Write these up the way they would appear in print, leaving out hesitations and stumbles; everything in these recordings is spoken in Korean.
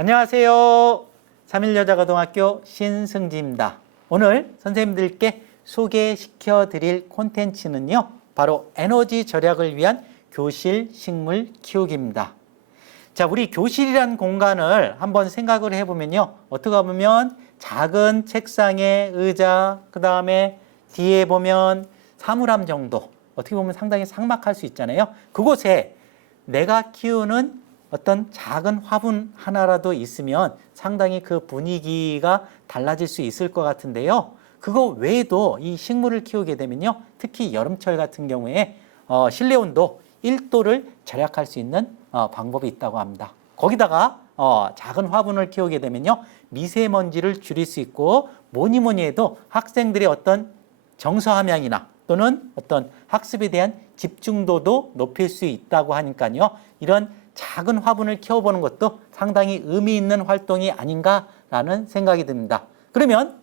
안녕하세요. 3일여자고등학교 신승지입니다. 오늘 선생님들께 소개시켜 드릴 콘텐츠는요, 바로 에너지 절약을 위한 교실 식물 키우기입니다. 자, 우리 교실이란 공간을 한번 생각을 해보면요, 어떻게 보면 작은 책상에 의자, 그 다음에 뒤에 보면 사물함 정도, 어떻게 보면 상당히 삭막할 수 있잖아요. 그곳에 내가 키우는 어떤 작은 화분 하나라도 있으면 상당히 그 분위기가 달라질 수 있을 것 같은데요. 그거 외에도 이 식물을 키우게 되면요, 특히 여름철 같은 경우에 실내 온도 1도를 절약할 수 있는 방법이 있다고 합니다. 거기다가 작은 화분을 키우게 되면요, 미세먼지를 줄일 수 있고, 뭐니 해도 학생들의 어떤 정서 함양이나 또는 어떤 학습에 대한 집중도도 높일 수 있다고 하니까요, 이런 작은 화분을 키워보는 것도 상당히 의미 있는 활동이 아닌가라는 생각이 듭니다. 그러면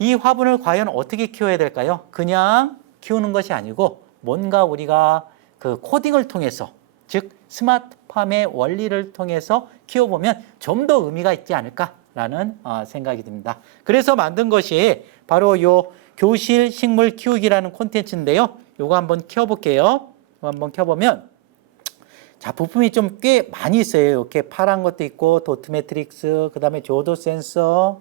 이 화분을 과연 어떻게 키워야 될까요? 그냥 키우는 것이 아니고 뭔가 우리가 그 코딩을 통해서, 즉 스마트팜의 원리를 통해서 키워보면 좀 더 의미가 있지 않을까라는 생각이 듭니다. 그래서 만든 것이 바로 요 교실 식물 키우기라는 콘텐츠인데요. 요거 한번 키워볼게요. 한번 켜보면, 자, 부품이 좀 꽤 많이 있어요. 이렇게 파란 것도 있고, 도트 매트릭스, 그 다음에 조도 센서,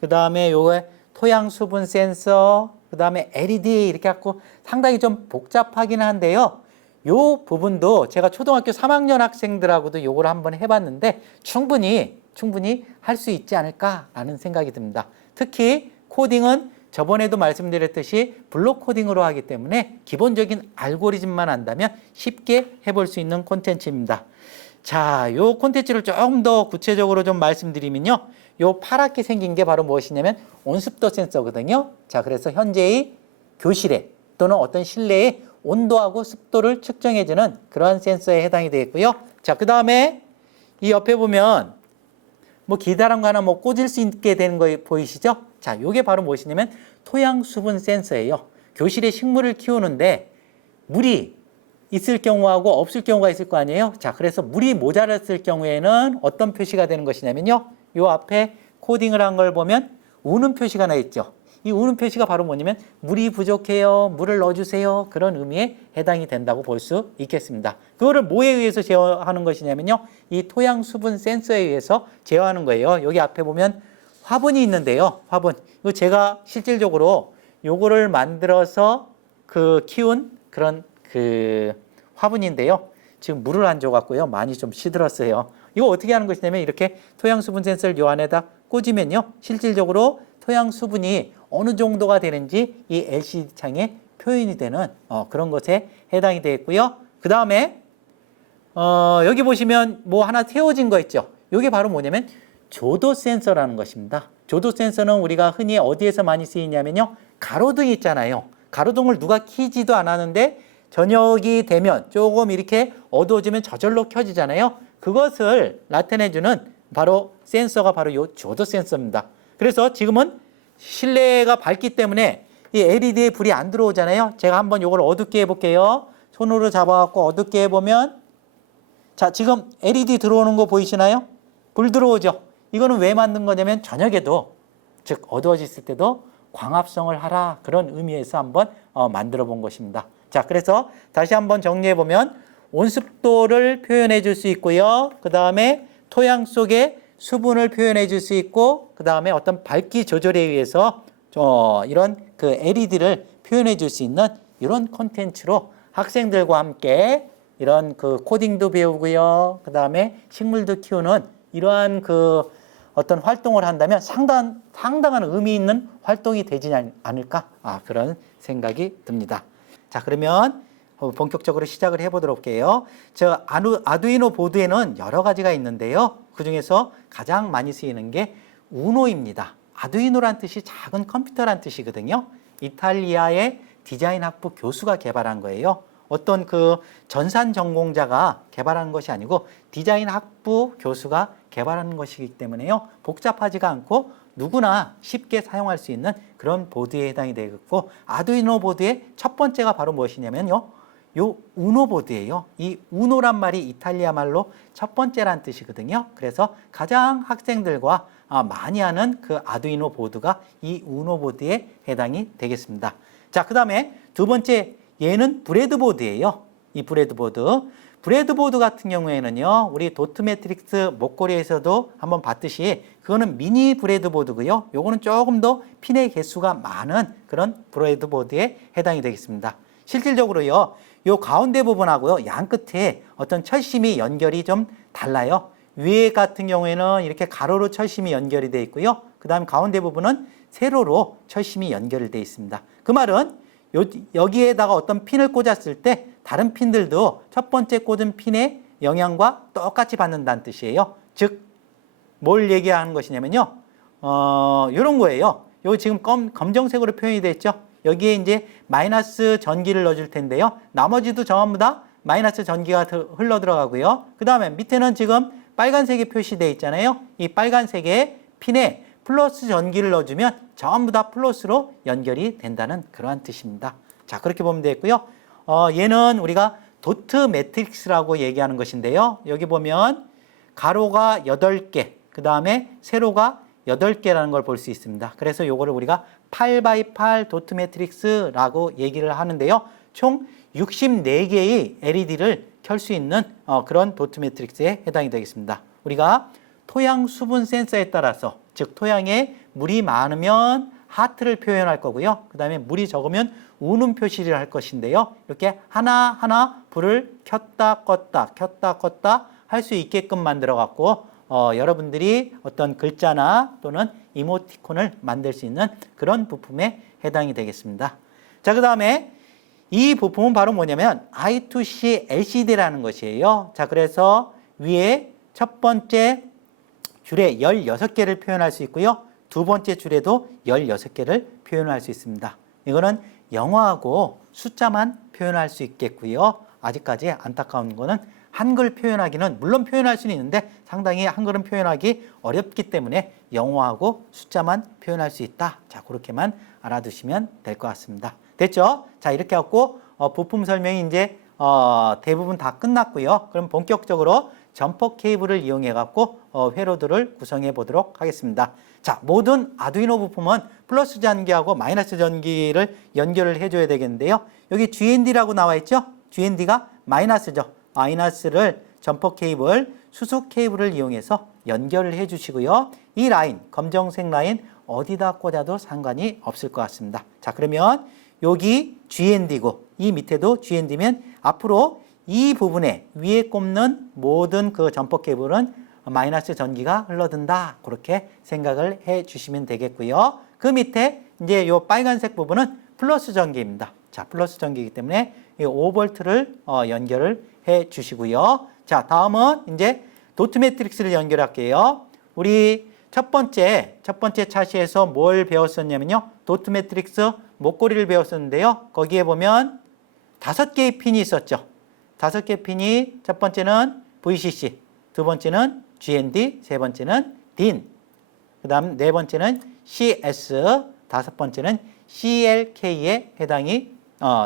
그 다음에 요게 토양 수분 센서, 그 다음에 LED 이렇게 갖고 상당히 좀 복잡하긴 한데요. 요 부분도 제가 초등학교 3학년 학생들하고도 요걸 한번 해봤는데 충분히 할 수 있지 않을까라는 생각이 듭니다. 특히 코딩은 저번에도 말씀드렸듯이 블록 코딩으로 하기 때문에 기본적인 알고리즘만 안다면 쉽게 해볼 수 있는 콘텐츠입니다. 자, 요 콘텐츠를 조금 더 구체적으로 좀 말씀드리면요, 요 파랗게 생긴 게 바로 무엇이냐면 온습도 센서거든요. 자, 그래서 현재의 교실에 또는 어떤 실내의 온도하고 습도를 측정해주는 그러한 센서에 해당이 되겠고요. 자, 그 다음에 이 옆에 보면 뭐 기다란 거 하나 뭐 꽂을 수 있게 되는 거 보이시죠? 자, 요게 바로 무엇이냐면 토양 수분 센서예요. 교실에 식물을 키우는데 물이 있을 경우하고 없을 경우가 있을 거 아니에요? 자, 그래서 물이 모자랐을 경우에는 어떤 표시가 되는 것이냐면요, 요 앞에 코딩을 한 걸 보면 우는 표시가 나 있죠. 이 우는 표시가 바로 뭐냐면 물이 부족해요, 물을 넣어주세요, 그런 의미에 해당이 된다고 볼 수 있겠습니다. 그거를 뭐에 의해서 제어하는 것이냐면요, 이 토양 수분 센서에 의해서 제어하는 거예요. 여기 앞에 보면 화분이 있는데요, 화분. 이거 제가 실질적으로 요거를 만들어서 키운 그런 화분인데요. 지금 물을 안 줘갖고요, 많이 좀 시들었어요. 이거 어떻게 하는 것이냐면 이렇게 토양 수분 센서를 요 안에다 꽂으면요, 실질적으로 토양 수분이 어느 정도가 되는지 이 LCD 창에 표현이 되는 그런 것에 해당이 되겠고요. 그 다음에 여기 보시면 뭐 하나 태워진 거 있죠. 이게 바로 뭐냐면 조도 센서라는 것입니다. 조도 센서는 우리가 흔히 어디에서 많이 쓰이냐면요, 가로등 있잖아요. 가로등을 누가 켜지도 않았는데 저녁이 되면 조금 이렇게 어두워지면 저절로 켜지잖아요. 그것을 나타내주는 바로 센서가 바로 이 조도 센서입니다. 그래서 지금은 실내가 밝기 때문에 이 LED에 불이 안 들어오잖아요. 제가 한번 이걸 어둡게 해볼게요. 손으로 잡아갖고 어둡게 해보면, 자, 지금 LED 들어오는 거 보이시나요? 불 들어오죠. 이거는 왜 만든 거냐면 저녁에도, 즉 어두워졌을 때도 광합성을 하라, 그런 의미에서 한번 만들어 본 것입니다. 자, 그래서 다시 한번 정리해 보면 온습도를 표현해 줄 수 있고요. 그 다음에 토양 속에 수분을 표현해 줄 수 있고, 그 다음에 어떤 밝기 조절에 의해서 이런 LED를 표현해 줄 수 있는 이런 콘텐츠로 학생들과 함께 이런 코딩도 배우고요, 그 다음에 식물도 키우는 이러한 어떤 활동을 한다면 상당한 의미 있는 활동이 되지 않을까, 그런 생각이 듭니다. 자, 그러면 본격적으로 시작을 해보도록 할게요. 저 아두이노 보드에는 여러 가지가 있는데요, 그 중에서 가장 많이 쓰이는 게 우노입니다. 아두이노란 뜻이 작은 컴퓨터란 뜻이거든요. 이탈리아의 디자인 학부 교수가 개발한 거예요. 어떤 전산 전공자가 개발한 것이 아니고 디자인 학부 교수가 개발한 것이기 때문에요, 복잡하지가 않고 누구나 쉽게 사용할 수 있는 그런 보드에 해당이 되겠고, 아두이노 보드의 첫 번째가 바로 무엇이냐면요, 요 우노보드예요. 이 우노란 말이 이탈리아 말로 첫 번째란 뜻이거든요. 그래서 가장 학생들과 많이 하는 그 아두이노 보드가 이 우노보드에 해당이 되겠습니다. 자, 그 다음에 두 번째, 얘는 브레드보드예요. 이 브레드보드 같은 경우에는요, 우리 도트 매트릭스 목걸이에서도 한번 봤듯이 그거는 미니 브레드보드고요. 요거는 조금 더 핀의 개수가 많은 그런 브레드보드에 해당이 되겠습니다. 실질적으로요, 요 가운데 부분하고요, 양 끝에 어떤 철심이 연결이 좀 달라요. 위에 같은 경우에는 이렇게 가로로 철심이 연결이 되어 있고요. 그 다음 가운데 부분은 세로로 철심이 연결이 되어 있습니다. 그 말은 여기에다가 어떤 핀을 꽂았을 때 다른 핀들도 첫 번째 꽂은 핀의 영향과 똑같이 받는다는 뜻이에요. 즉, 뭘 얘기하는 것이냐면요. 이런 거예요. 여기 지금 검정색으로 표현이 됐죠. 여기에 이제 마이너스 전기를 넣어줄 텐데요. 나머지도 전부 다 마이너스 전기가 흘러 들어가고요. 그 다음에 밑에는 지금 빨간색이 표시되어 있잖아요. 이 빨간색의 핀에 플러스 전기를 넣어주면 전부 다 플러스로 연결이 된다는 그러한 뜻입니다. 자, 그렇게 보면 되겠고요. 얘는 우리가 도트 매트릭스라고 얘기하는 것인데요. 여기 보면 가로가 8개, 그 다음에 세로가 8개라는 걸 볼 수 있습니다. 그래서 요거를 우리가 8x8 도트 매트릭스라고 얘기를 하는데요. 총 64개의 LED를 켤 수 있는 그런 도트 매트릭스에 해당이 되겠습니다. 우리가 토양 수분 센서에 따라서, 즉 토양에 물이 많으면 하트를 표현할 거고요. 그 다음에 물이 적으면 우는 표시를 할 것인데요. 이렇게 하나하나 불을 켰다 껐다 할 수 있게끔 만들어 갖고 여러분들이 어떤 글자나 또는 이모티콘을 만들 수 있는 그런 부품에 해당이 되겠습니다. 자, 그 다음에 이 부품은 바로 뭐냐면 I2C LCD라는 것이에요. 자, 그래서 위에 첫 번째 줄에 16개를 표현할 수 있고요. 두 번째 줄에도 16개를 표현할 수 있습니다. 이거는 영어하고 숫자만 표현할 수 있겠고요. 아직까지 안타까운 거는 한글 표현하기는 물론 표현할 수는 있는데 상당히 한글은 표현하기 어렵기 때문에 영어하고 숫자만 표현할 수 있다. 자, 그렇게만 알아두시면 될 것 같습니다. 됐죠? 자, 이렇게 하고 부품 설명이 이제 대부분 다 끝났고요. 그럼 본격적으로 점퍼 케이블을 이용해 갖고 회로들을 구성해 보도록 하겠습니다. 자, 모든 아두이노 부품은 플러스 전기하고 마이너스 전기를 연결을 해줘야 되겠는데요. 여기 GND라고 나와 있죠? GND가 마이너스죠. 마이너스를 점퍼 케이블, 수소 케이블을 이용해서 연결을 해 주시고요. 이 라인, 검정색 라인 어디다 꽂아도 상관이 없을 것 같습니다. 자, 그러면 여기 GND고 이 밑에도 GND면 앞으로 이 부분에 위에 꼽는 모든 그 점퍼 케이블은 마이너스 전기가 흘러든다. 그렇게 생각을 해 주시면 되겠고요. 그 밑에 이제 요 빨간색 부분은 플러스 전기입니다. 자, 플러스 전기이기 때문에 이 5V를 연결을 해 주시고요. 자, 다음은 이제 도트 매트릭스를 연결할게요. 우리 첫 번째 차시에서 뭘 배웠었냐면요. 도트 매트릭스 목걸이를 배웠었는데요. 거기에 보면 5개의 핀이 있었죠. 5개 핀이 첫 번째는 VCC, 두 번째는 GND, 세 번째는 DIN, 그 다음 네 번째는 CS, 다섯 번째는 CLK에 해당이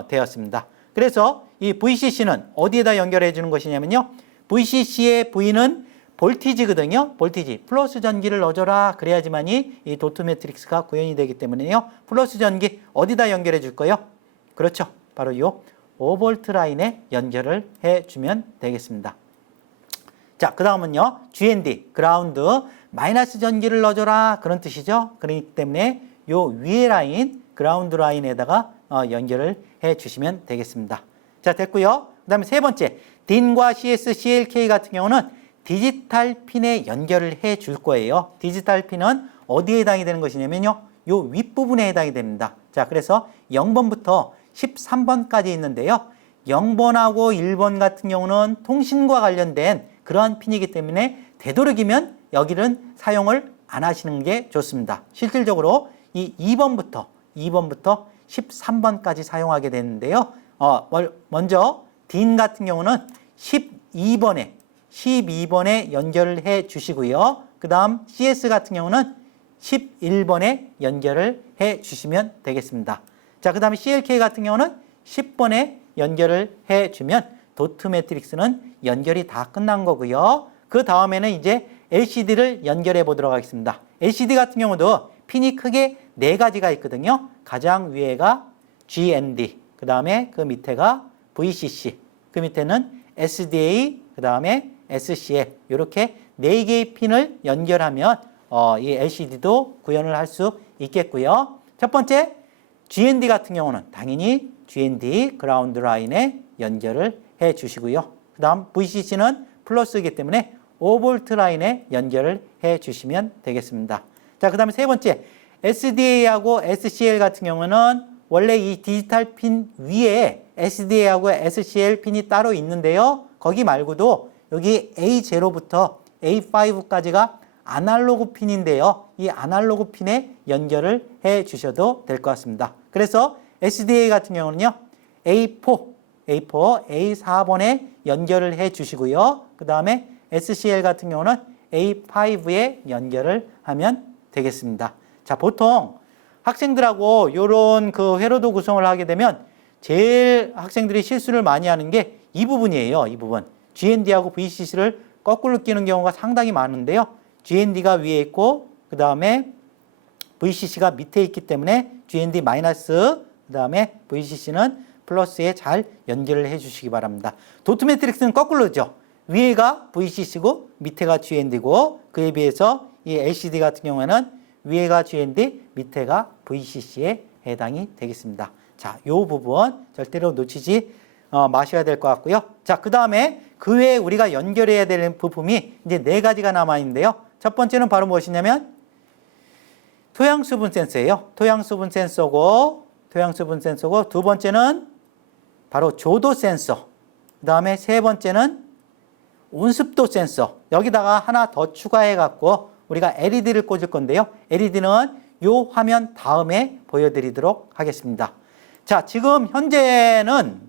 되었습니다. 그래서 이 VCC는 어디에다 연결해 주는 것이냐면요. VCC의 V는 볼티지거든요. 볼티지. 플러스 전기를 넣어줘라. 그래야지만이 이 도트 매트릭스가 구현이 되기 때문에요. 플러스 전기 어디다 연결해 줄 거예요? 그렇죠. 바로 이 5V 라인에 연결을 해주면 되겠습니다. 자, 그 다음은요. GND, 그라운드, 마이너스 전기를 넣어줘라. 그런 뜻이죠. 그렇기 때문에 요 위에 라인, 그라운드 라인에다가 연결을 해주시면 되겠습니다. 자, 됐고요. 그 다음에 세 번째, DIN과 CS, CLK 같은 경우는 디지털 핀에 연결을 해 줄 거예요. 디지털 핀은 어디에 해당이 되는 것이냐면요. 요 윗부분에 해당이 됩니다. 자, 그래서 0번부터 13번까지 있는데요. 0번하고 1번 같은 경우는 통신과 관련된 그러한 핀이기 때문에 되도록이면 여기는 사용을 안 하시는 게 좋습니다. 실질적으로 이 2번부터 13번까지 사용하게 되는데요. 먼저 DIN 같은 경우는 12번에 연결을 해 주시고요. 그 다음 CS 같은 경우는 11번에 연결을 해 주시면 되겠습니다. 자, 그 다음에 CLK 같은 경우는 10번에 연결을 해주면 도트 매트릭스는 연결이 다 끝난 거고요. 그 다음에는 이제 LCD를 연결해 보도록 하겠습니다. LCD 같은 경우도 핀이 크게 4가지가 있거든요. 가장 위에가 GND, 그 다음에 그 밑에가 VCC, 그 밑에는 SDA, 그 다음에 SCL 이렇게 4개의 핀을 연결하면 이 LCD도 구현을 할 수 있겠고요. 첫 번째 GND 같은 경우는 당연히 GND 그라운드 라인에 연결을 해 주시고요. 그 다음 VCC는 플러스이기 때문에 5V 라인에 연결을 해 주시면 되겠습니다. 자, 그 다음에 세 번째 SDA하고 SCL 같은 경우는 원래 이 디지털 핀 위에 SDA하고 SCL 핀이 따로 있는데요. 거기 말고도 여기 A0부터 A5까지가 아날로그 핀인데요. 이 아날로그 핀에 연결을 해 주셔도 될 것 같습니다. 그래서 SDA 같은 경우는요. A4, A4번에 연결을 해 주시고요. 그 다음에 SCL 같은 경우는 A5에 연결을 하면 되겠습니다. 자, 보통 학생들하고 이런 그 회로도 구성을 하게 되면 제일 학생들이 실수를 많이 하는 게 이 부분이에요. 이 부분. GND하고 VCC를 거꾸로 끼는 경우가 상당히 많은데요. GND가 위에 있고 그 다음에 VCC가 밑에 있기 때문에 GND 마이너스 그 다음에 VCC는 플러스에 잘 연결을 해 주시기 바랍니다. 도트 매트릭스는 거꾸로죠. 위에가 VCC고 밑에가 GND고 그에 비해서 이 LCD 같은 경우에는 위에가 GND, 밑에가 VCC에 해당이 되겠습니다. 자, 이 부분 절대로 놓치지 마셔야 될 것 같고요. 자, 그 다음에 그 외에 우리가 연결해야 되는 부품이 이제 4가지가 남아있는데요. 첫 번째는 바로 무엇이냐면 토양수분 센서예요. 토양수분 센서고 두 번째는 바로 조도 센서. 그 다음에 세 번째는 온습도 센서. 여기다가 하나 더 추가해 갖고 우리가 LED를 꽂을 건데요. LED는 이 화면 다음에 보여드리도록 하겠습니다. 자, 지금 현재는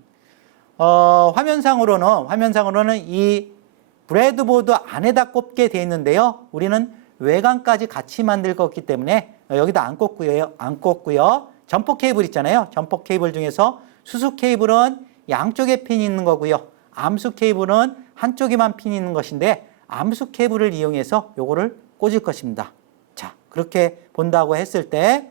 화면상으로는 이 브레드보드 안에다 꽂게 되어 있는데요. 우리는 외관까지 같이 만들 거기 때문에 여기다 안 꽂고요. 점퍼 케이블 있잖아요. 점퍼 케이블 중에서 수수 케이블은 양쪽에 핀이 있는 거고요. 암수 케이블은 한쪽에만 핀이 있는 것인데 암수 케이블을 이용해서 요거를 꽂을 것입니다. 자, 그렇게 본다고 했을 때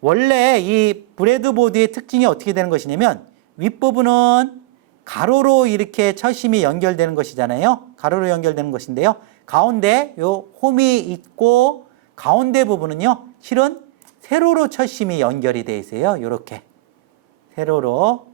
원래 이 브레드보드의 특징이 어떻게 되는 것이냐면 윗부분은 가로로 이렇게 철심이 연결되는 것이잖아요. 가로로 연결되는 것인데요. 가운데 요 홈이 있고 가운데 부분은요. 실은 세로로 철심이 연결이 되어 있어요. 이렇게 세로로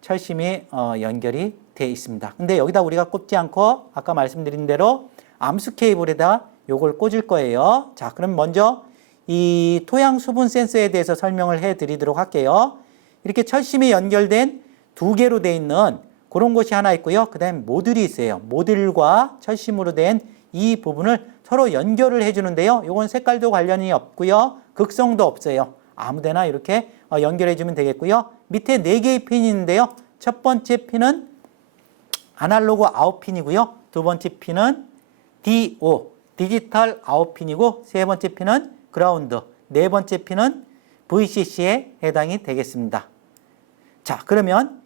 철심이 연결이 되어 있습니다. 근데 여기다 우리가 꽂지 않고 아까 말씀드린 대로 암수 케이블에다 요걸 꽂을 거예요. 자, 그럼 먼저 이 토양 수분 센서에 대해서 설명을 해 드리도록 할게요. 이렇게 철심이 연결된 2개로 되어 있는 그런 곳이 하나 있고요. 그 다음에 모듈이 있어요. 모듈과 철심으로 된 이 부분을 서로 연결을 해주는데요. 이건 색깔도 관련이 없고요. 극성도 없어요. 아무데나 이렇게 연결해주면 되겠고요. 밑에 4개의 핀이 있는데요. 첫 번째 핀은 아날로그 아웃 핀이고요. 두 번째 핀은 DO, 디지털 아웃 핀이고 세 번째 핀은 그라운드, 네 번째 핀은 VCC에 해당이 되겠습니다. 자, 그러면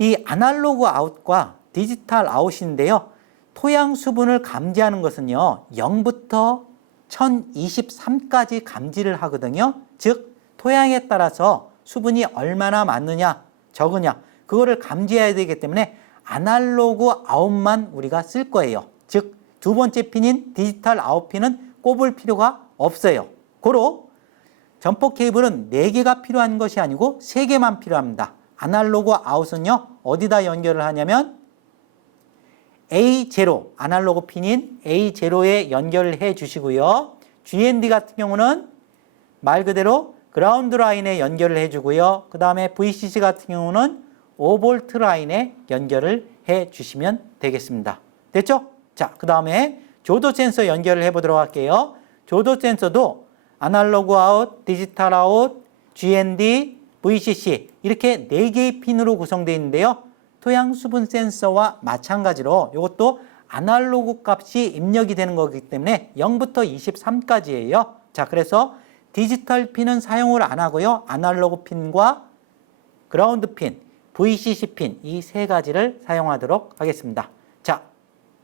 이 아날로그 아웃과 디지털 아웃인데요. 토양 수분을 감지하는 것은요. 0부터 1023까지 감지를 하거든요. 즉 토양에 따라서 수분이 얼마나 많느냐 적으냐 그거를 감지해야 되기 때문에 아날로그 아웃만 우리가 쓸 거예요. 즉 두 번째 핀인 디지털 아웃 핀은 꼽을 필요가 없어요. 고로 점퍼 케이블은 4개가 필요한 것이 아니고 3개만 필요합니다. 아날로그 아웃은요. 어디다 연결을 하냐면 A0 아날로그 핀인 A0에 연결을 해 주시고요. GND 같은 경우는 말 그대로 그라운드 라인에 연결을 해 주고요. 그 다음에 VCC 같은 경우는 5V 라인에 연결을 해 주시면 되겠습니다. 됐죠? 자, 그 다음에 조도 센서 연결을 해 보도록 할게요. 조도 센서도 아날로그 아웃, 디지털 아웃, GND, VCC 이렇게 4개의 핀으로 구성되어 있는데요. 토양 수분 센서와 마찬가지로 이것도 아날로그 값이 입력이 되는 거기 때문에 0부터 23까지예요. 자, 그래서 디지털 핀은 사용을 안 하고요. 아날로그 핀과 그라운드 핀, VCC 핀 이 세 가지를 사용하도록 하겠습니다. 자,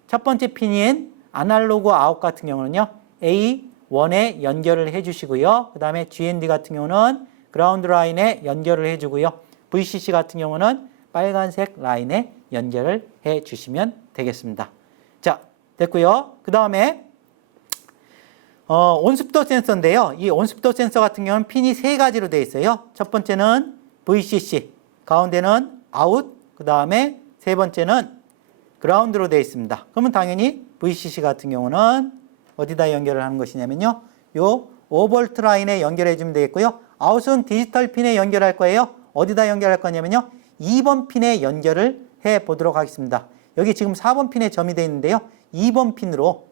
첫 번째 핀인 아날로그 아웃 같은 경우는요. A1에 연결을 해주시고요. 그 다음에 GND 같은 경우는 그라운드 라인에 연결을 해주고요. VCC 같은 경우는 빨간색 라인에 연결을 해주시면 되겠습니다. 자, 됐고요. 그 다음에 온습도 센서인데요. 이 온습도 센서 같은 경우는 핀이 세 가지로 되어 있어요. 첫 번째는 VCC, 가운데는 아웃, 그 다음에 세 번째는 그라운드로 되어 있습니다. 그러면 당연히 VCC 같은 경우는 어디다 연결을 하는 것이냐면요. 요 5V 라인에 연결해 주면 되겠고요. 아웃은 디지털 핀에 연결할 거예요. 어디다 연결할 거냐면요. 2번 핀에 연결을 해 보도록 하겠습니다. 여기 지금 4번 핀에 점이 되어 있는데요. 2번 핀으로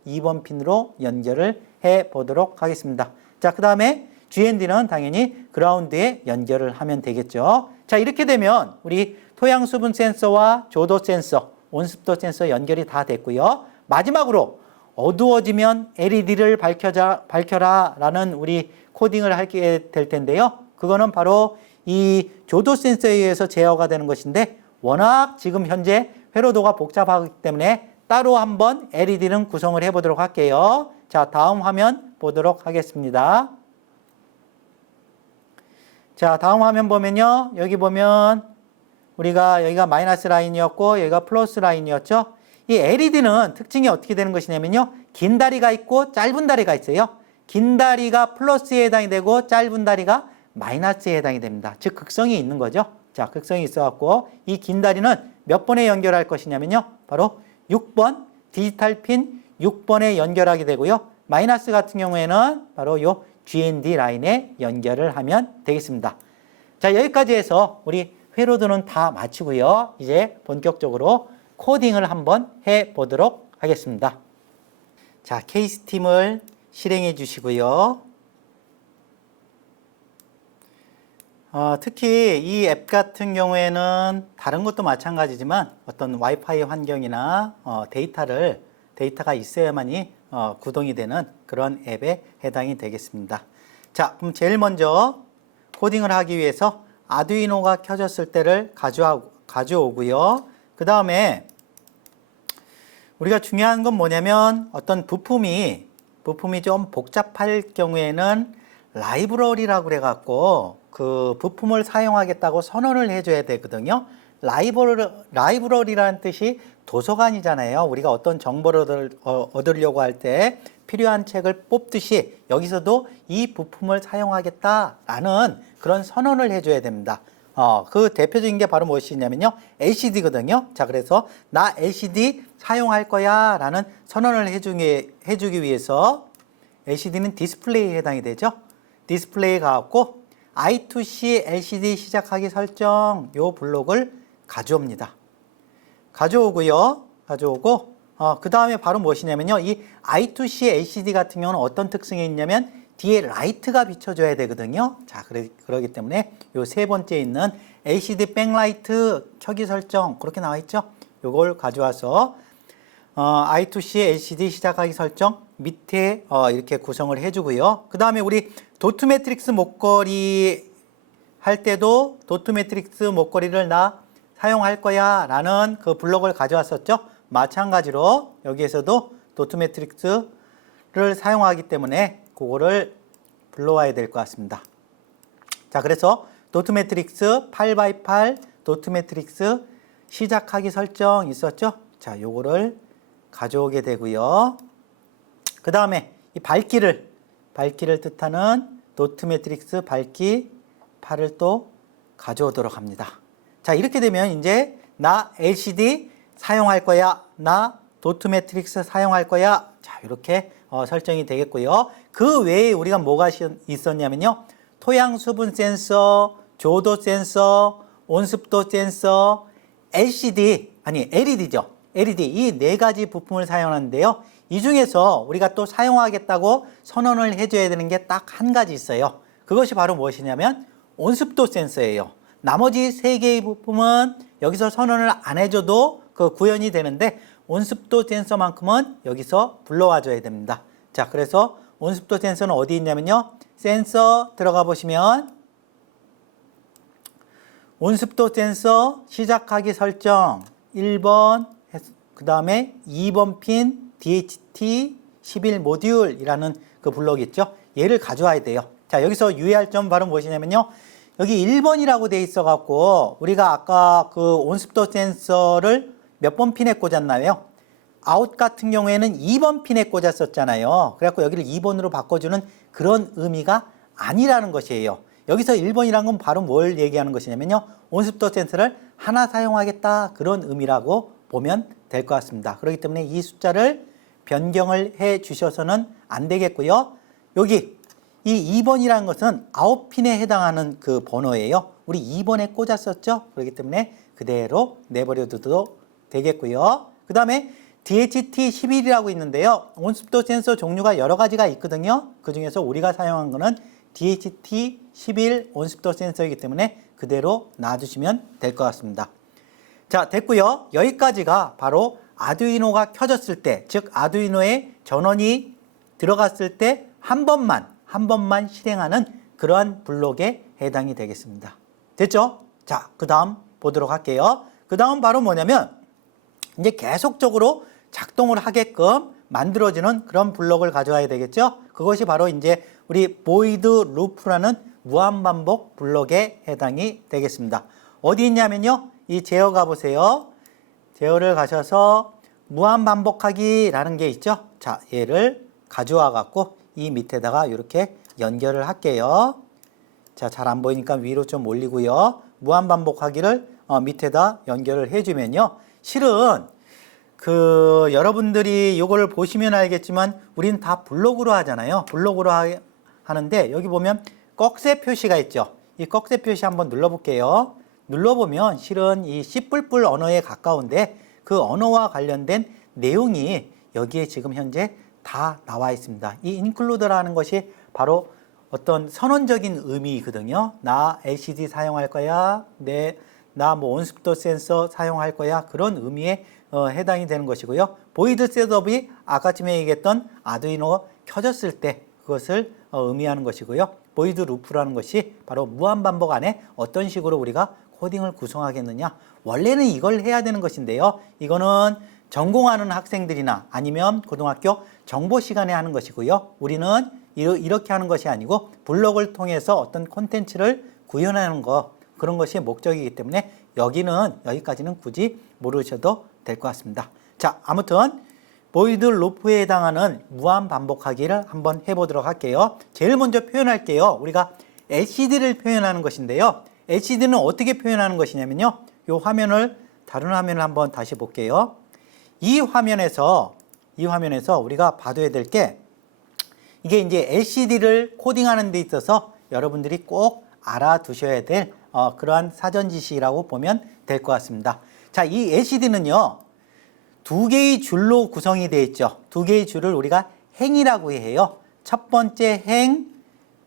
연결을 해 보도록 하겠습니다. 자, 그 다음에 GND는 당연히 그라운드에 연결을 하면 되겠죠. 자, 이렇게 되면 우리 토양 수분 센서와 조도 센서, 온습도 센서 연결이 다 됐고요. 마지막으로 어두워지면 LED를 밝혀라 라는 우리 코딩을 하게 될 텐데요. 그거는 바로 이 조도 센서에 의해서 제어가 되는 것인데 워낙 지금 현재 회로도가 복잡하기 때문에 따로 한번 LED는 구성을 해 보도록 할게요. 자, 다음 화면 보도록 하겠습니다. 자, 다음 화면 보면요. 여기 보면 우리가 여기가 마이너스 라인이었고 여기가 플러스 라인이었죠. 이 LED는 특징이 어떻게 되는 것이냐면요. 긴 다리가 있고 짧은 다리가 있어요. 긴 다리가 플러스에 해당이 되고 짧은 다리가 마이너스에 해당이 됩니다. 즉 극성이 있는 거죠. 자, 극성이 있어갖고 이 긴 다리는 몇 번에 연결할 것이냐면요. 바로 6번 디지털 핀 6번에 연결하게 되고요. 마이너스 같은 경우에는 바로 요 GND 라인에 연결을 하면 되겠습니다. 자, 여기까지 해서 우리 회로도는 다 마치고요. 이제 본격적으로 코딩을 한번 해 보도록 하겠습니다. 자, 케이스팀을 실행해 주시고요. 특히 이 앱 같은 경우에는 다른 것도 마찬가지지만 어떤 와이파이 환경이나 데이터가 있어야만이 구동이 되는 그런 앱에 해당이 되겠습니다. 자, 그럼 제일 먼저 코딩을 하기 위해서 아두이노가 켜졌을 때를 가져오고요. 그 다음에 우리가 중요한 건 뭐냐면 어떤 부품이 좀 복잡할 경우에는 라이브러리라고 그래갖고 그 부품을 사용하겠다고 선언을 해줘야 되거든요. 라이브러리라는 뜻이 도서관이잖아요. 우리가 어떤 정보를 얻으려고 할 때 필요한 책을 뽑듯이 여기서도 이 부품을 사용하겠다라는 그런 선언을 해줘야 됩니다. 그 대표적인 게 바로 무엇이냐면요. LCD거든요. 자, 그래서 나 LCD 사용할 거야 라는 선언을 해주기 위해서 LCD는 디스플레이에 해당이 되죠. 디스플레이에 가갖고 I2C LCD 시작하기 설정 요 블록을 가져옵니다. 가져오고 그 다음에 바로 무엇이냐면요. 이 I2C LCD 같은 경우는 어떤 특성이 있냐면 뒤에 라이트가 비춰줘야 되거든요. 자, 그러기 때문에 요 세 번째 있는 LCD 백라이트 켜기 설정 그렇게 나와 있죠. 요걸 가져와서 I2C LCD 시작하기 설정 밑에 이렇게 구성을 해주고요. 그 다음에 우리 도트 매트릭스 목걸이 할 때도 도트 매트릭스 목걸이를 나 사용할 거야 라는 그 블록을 가져왔었죠. 마찬가지로 여기에서도 도트 매트릭스를 사용하기 때문에 그거를 불러와야 될 것 같습니다. 자, 그래서 도트 매트릭스 8x8 도트 매트릭스 시작하기 설정 있었죠. 자, 요거를 가져오게 되고요. 그 다음에 이 밝기를 뜻하는 도트 매트릭스 밝기 8을 또 가져오도록 합니다. 자, 이렇게 되면 이제 나 LCD 사용할 거야, 나 도트 매트릭스 사용할 거야. 자, 이렇게 설정이 되겠고요. 그 외에 우리가 뭐가 있었냐면요. 토양 수분 센서, 조도 센서, 온습도 센서, LED죠. LED 이 네 가지 부품을 사용하는데요. 이 중에서 우리가 또 사용하겠다고 선언을 해줘야 되는 게 딱 한 가지 있어요. 그것이 바로 무엇이냐면 온습도 센서예요. 나머지 세 개의 부품은 여기서 선언을 안 해줘도 그 구현이 되는데 온습도 센서만큼은 여기서 불러와 줘야 됩니다. 자, 그래서 온습도 센서는 어디 있냐면요. 센서 들어가 보시면 온습도 센서 시작하기 설정 1번, 그 다음에 2번 핀 DHT11 모듈이라는 그 블록이 있죠. 얘를 가져와야 돼요. 자, 여기서 유의할 점 바로 무엇이냐면요. 여기 1번이라고 돼 있어 갖고 우리가 아까 그 온습도 센서를 몇 번 핀에 꽂았나요? 아웃 같은 경우에는 2번 핀에 꽂았었잖아요. 그래갖고 여기를 2번으로 바꿔주는 그런 의미가 아니라는 것이에요. 여기서 1번이란 건 바로 뭘 얘기하는 것이냐면요. 온습도 센서를 하나 사용하겠다, 그런 의미라고 보면 될 것 같습니다. 그렇기 때문에 이 숫자를 변경을 해 주셔서는 안 되겠고요. 여기 이 2번이라는 것은 아웃핀에 해당하는 그 번호예요. 우리 2번에 꽂았었죠. 그렇기 때문에 그대로 내버려둬도 되겠고요. 그 다음에 DHT11이라고 있는데요. 온습도 센서 종류가 여러 가지가 있거든요. 그 중에서 우리가 사용한 거는 DHT11 온습도 센서이기 때문에 그대로 놔두시면 될 것 같습니다. 자, 됐고요. 여기까지가 바로 아두이노가 켜졌을 때, 즉 아두이노에 전원이 들어갔을 때 한 번만 실행하는 그러한 블록에 해당이 되겠습니다. 됐죠? 자, 그 다음 보도록 할게요. 그 다음 바로 뭐냐면 이제 계속적으로 작동을 하게끔 만들어지는 그런 블록을 가져와야 되겠죠? 그것이 바로 이제 우리 보이드 루프라는 무한반복 블록에 해당이 되겠습니다. 어디 있냐면요. 이 제어 가보세요. 제어를 가셔서 무한반복하기라는 게 있죠. 자, 얘를 가져와 갖고 이 밑에다가 이렇게 연결을 할게요. 자, 잘 안 보이니까 위로 좀 올리고요. 무한반복하기를 밑에다 연결을 해주면요. 실은 여러분들이 이거를 보시면 알겠지만 우리는 다 블록으로 하잖아요. 블록으로 하는데 여기 보면 꺽쇠 표시가 있죠. 이 꺽쇠 표시 한번 눌러볼게요. 눌러보면 실은 이 C++ 언어에 가까운데 그 언어와 관련된 내용이 여기에 지금 현재 다 나와 있습니다. 이 include라는 것이 바로 어떤 선언적인 의미이거든요. 나 LCD 사용할 거야. 나 뭐 온습도 센서 사용할 거야. 그런 의미에 해당이 되는 것이고요. 보이드 셋업이 아까쯤에 얘기했던 아두이노 켜졌을 때 그것을 의미하는 것이고요. 보이드 루프라는 것이 바로 무한반복 안에 어떤 식으로 우리가 코딩을 구성하겠느냐. 원래는 이걸 해야 되는 것인데요. 이거는 전공하는 학생들이나 아니면 고등학교 정보 시간에 하는 것이고요. 우리는 이렇게 하는 것이 아니고 블록을 통해서 어떤 콘텐츠를 구현하는 것, 그런 것이 목적이기 때문에 여기까지는 굳이 모르셔도 될 것 같습니다. 자, 아무튼 보이드 루프에 해당하는 무한 반복하기를 한번 해보도록 할게요. 제일 먼저 표현할게요. 우리가 LCD를 표현하는 것인데요. LCD는 어떻게 표현하는 것이냐면요. 이 화면을 다른 화면을 한번 다시 볼게요. 이 화면에서 우리가 봐둬야 될 게 이게 이제 LCD를 코딩하는 데 있어서 여러분들이 꼭 알아두셔야 될 그러한 사전 지시라고 보면 될 것 같습니다. 자, 이 LCD는요. 두 개의 줄로 구성이 되어 있죠. 두 개의 줄을 우리가 행이라고 해요. 첫 번째 행,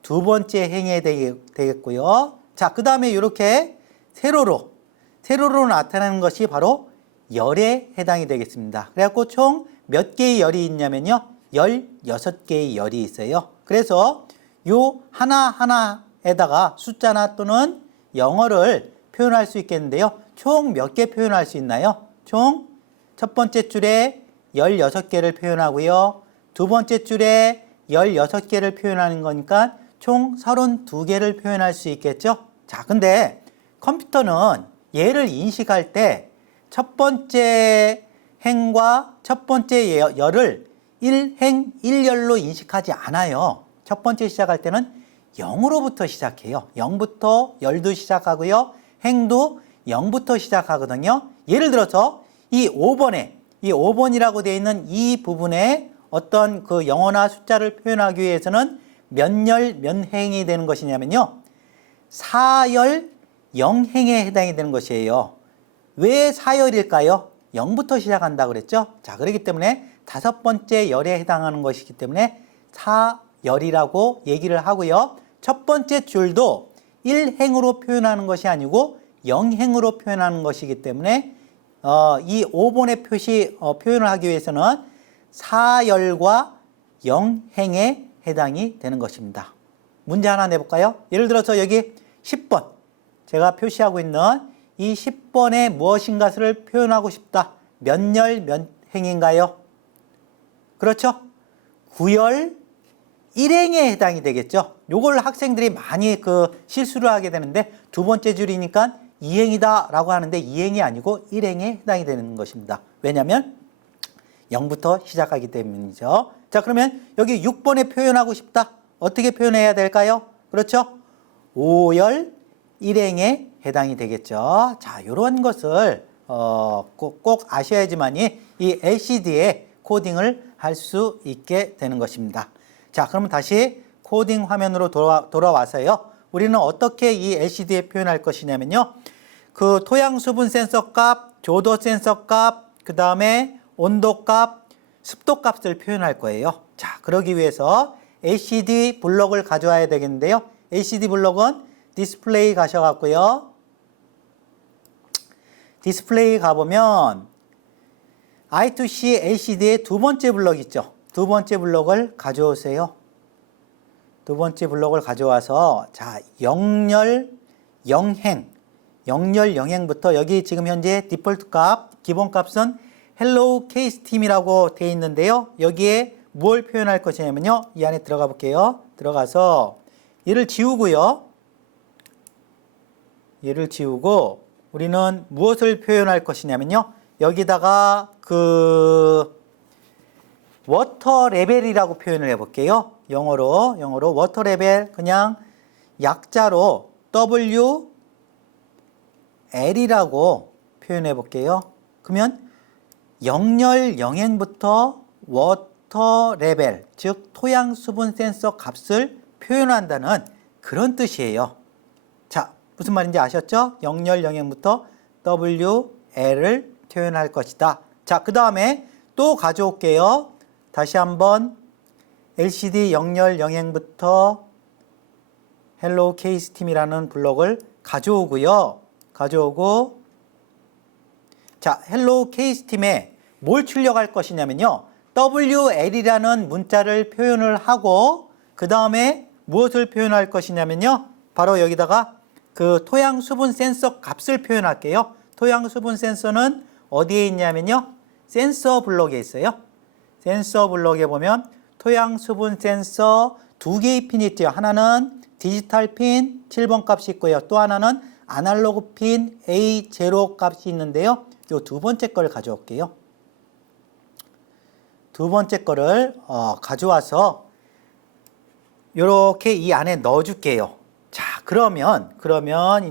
두 번째 행에 되겠고요. 자, 그 다음에 이렇게 세로로 나타나는 것이 바로 열에 해당이 되겠습니다. 그래갖고 총 몇 개의 열이 있냐면요. 16개의 열이 있어요. 그래서 요 하나하나에다가 숫자나 또는 영어를 표현할 수 있겠는데요. 총 몇 개 표현할 수 있나요? 총 첫 번째 줄에 16개를 표현하고요. 두 번째 줄에 16개를 표현하는 거니까 총 32개를 표현할 수 있겠죠? 자, 근데 컴퓨터는 얘를 인식할 때 첫 번째 행과 첫 번째 열을 1행 1열로 인식하지 않아요. 첫 번째 시작할 때는 0으로부터 시작해요. 0부터 열도 시작하고요. 행도 0부터 시작하거든요. 예를 들어서 이 5번이라고 되어 있는 이 부분에 어떤 그 영어나 숫자를 표현하기 위해서는 몇 열, 몇 행이 되는 것이냐면요. 4열 0행에 해당이 되는 것이에요. 왜 4열일까요? 0부터 시작한다고 그랬죠? 자, 그렇기 때문에 다섯 번째 열에 해당하는 것이기 때문에 4열이라고 얘기를 하고요. 첫 번째 줄도 1행으로 표현하는 것이 아니고 0행으로 표현하는 것이기 때문에 이 5번의 표현을 하기 위해서는 4열과 0행에 해당이 되는 것입니다. 문제 하나 내볼까요? 예를 들어서 여기 10번 제가 표시하고 있는 이 10번의 무엇인가를 표현하고 싶다. 몇 열 몇 행인가요? 그렇죠? 9열 1행에 해당이 되겠죠. 요걸 학생들이 많이 실수를 하게 되는데 두 번째 줄이니까 2행이다 라고 하는데 2행이 아니고 1행에 해당이 되는 것입니다. 왜냐하면 0부터 시작하기 때문이죠. 자, 그러면 여기 6번에 표현하고 싶다. 어떻게 표현해야 될까요? 그렇죠? 5열 1행에 해당이 되겠죠. 자, 이런 것을 꼭 아셔야지만이 이 LCD에 코딩을 할 수 있게 되는 것입니다. 자, 그러면 다시 코딩 화면으로 돌아와서요. 우리는 어떻게 이 LCD에 표현할 것이냐면요. 그 토양 수분 센서 값, 조도 센서 값, 그 다음에 온도 값, 습도 값을 표현할 거예요. 자, 그러기 위해서 LCD 블록을 가져와야 되겠는데요. LCD 블록은 디스플레이 가셔갖고요. 디스플레이 가보면 I2C LCD의 두 번째 블록 있죠. 두 번째 블록을 가져오세요. 두 번째 블록을 가져와서 자, 0열 0행 0열 0행부터 여기 지금 현재 디폴트 값, 기본 값은 헬로우 케이스팀이라고 되어 있는데요. 여기에 뭘 표현할 것이냐면요. 이 안에 들어가 볼게요. 들어가서 얘를 지우고요. 얘를 지우고 우리는 무엇을 표현할 것이냐면요. 여기다가 워터 레벨이라고 표현을 해볼게요. 영어로 워터 레벨 그냥 약자로 WL이라고 표현해 볼게요. 그러면 0열 0행부터 워터 레벨, 즉 토양 수분 센서 값을 표현한다는 그런 뜻이에요. 자, 무슨 말인지 아셨죠? 0열 0행부터 WL을 표현할 것이다. 자, 그 다음에 또 가져올게요. 다시 한번 LCD 0열 0행부터 헬로우 케이스팀이라는 블록을 가져오고요. 가져오고 자, 헬로우 케이스팀에 뭘 출력할 것이냐면요. WL이라는 문자를 표현을 하고 그 다음에 무엇을 표현할 것이냐면요. 바로 여기다가 그 토양 수분 센서 값을 표현할게요. 토양 수분 센서는 어디에 있냐면요. 센서 블록에 있어요. 센서 블록에 보면 토양 수분 센서 두 개의 핀이 있죠. 하나는 디지털 핀 7번 값이 있고요. 또 하나는 아날로그 핀 A0 값이 있는데요. 이 두 번째 거를 가져올게요. 두 번째 거를 가져와서 이렇게 이 안에 넣어줄게요. 자, 그러면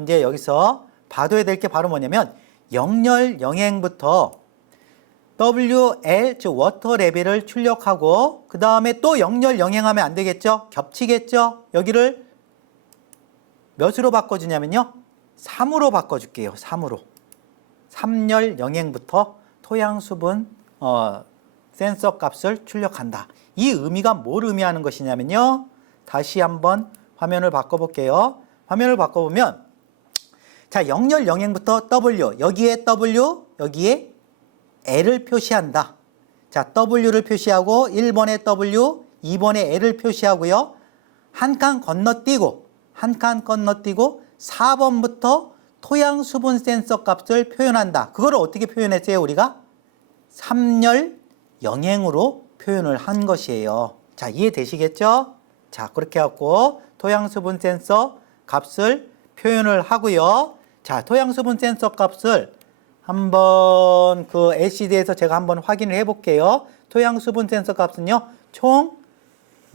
이제 여기서 봐둬야 될 게 바로 뭐냐면 0열 0행부터 WL, 즉 워터 레벨을 출력하고 그 다음에 또 0열 0행 하면 안 되겠죠? 겹치겠죠? 여기를 몇으로 바꿔주냐면요. 3으로 바꿔줄게요. 3으로. 3열 0행부터 토양 수분 센서 값을 출력한다. 이 의미가 뭘 의미하는 것이냐면요. 다시 한번 화면을 바꿔볼게요. 화면을 바꿔보면 자, 0열 0행부터 W, 여기에 W, 여기에 L을 표시한다. 자, W를 표시하고 1번에 W, 2번에 L을 표시하고요. 한 칸 건너뛰고 4번부터 토양 수분 센서 값을 표현한다. 그걸 어떻게 표현했어요? 우리가 3열 0행으로 표현을 한 것이에요. 자, 이해되시겠죠? 자, 그렇게 해갖고 토양 수분 센서 값을 표현을 하고요. 자, 토양 수분 센서 값을 한번 LCD에서 제가 한번 확인을 해 볼게요. 토양 수분 센서 값은요. 총